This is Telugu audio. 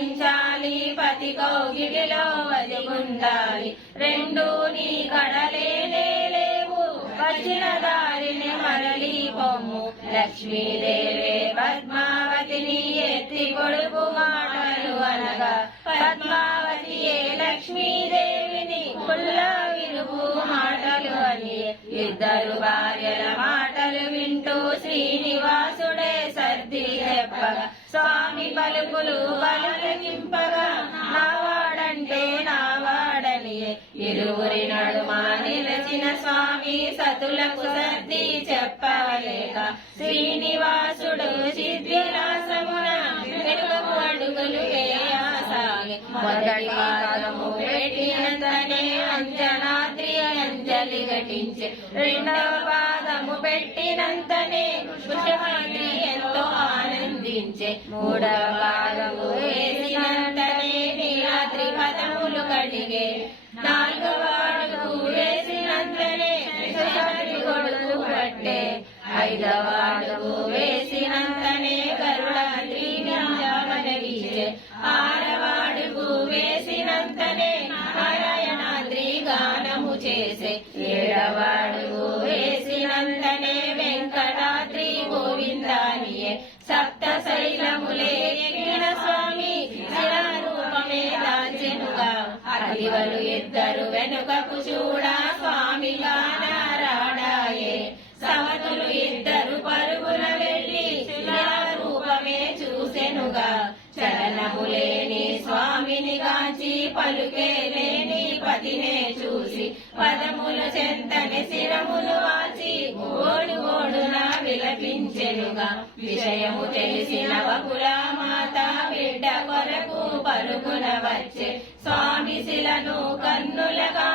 లాలించాలి పతి కౌగిలిలో వదిగుండాలి రెండు నీ కడలేనే లేవు వచ్చిన దారిని మరలి పొమ్ము లక్ష్మీదేవి పద్మావతిని ఎత్తి కొడుకు మాటలు అనగా పద్మావతియే లక్ష్మీదేవిని కుల్ల వినుపు మాటలు అని ఇద్దరు భార్యల మాటలు వింటూ శ్రీనివాసుడే సర్ది చెప్పగా స్వామి పలుకులు పలుకింపగా నావాడంటే నావాడని ఇరువురి నడుమ నిలచిన స్వామి సతులకు సర్ది చెప్పలేక శ్రీనివాసుడు సిద్ధిలాసమున వెనుకకు అడుగులు వేయసాగి మొదటి పాదము పెట్టినంతనే అంజనాద్రి అంజలి ఘటించే రెండవ పాదము పెట్టినంతనే వృషభాద్రి ఎంతో ఆనందించే మూడవ పాదము వేసినంతనే నీలాద్రి పదములు కడిగే నాలుగవ అడుగు వేసినంతనే వృషభాద్రి గొడుగు పట్టే ఐదవ అడుగు వేసినంతనే గరుడాద్రి నింజామనగిచే ఆరవ అడుగు వేసినంతనే నారాయణాద్రి గానము చేసే ఏడవ అడుగు వేసినంతనే వెంకటాద్రి గోవిందానియే సప్త శైలములే ఎక్కిన స్వామి శిలారూపమే దాచెనుగా అదివలు ఇద్దరు వెనుకకు చూడా స్వామి గానారాడాయే సవతులు ఇద్దరు పరుగున వెళ్ళి శిలారూపమే చూసెనుగా చలనము లేని స్వామిని గాంచి పలుకే లేని పతినే చూసి పదములు చెంతని శిరములు వాచి ఓడు ఓడున విలపించెనుగా విషయము తెలిసిన వకుల మాత బిడ్డ కొరకు పరుగున వచ్చే స్వామి శిలను కన్నులగా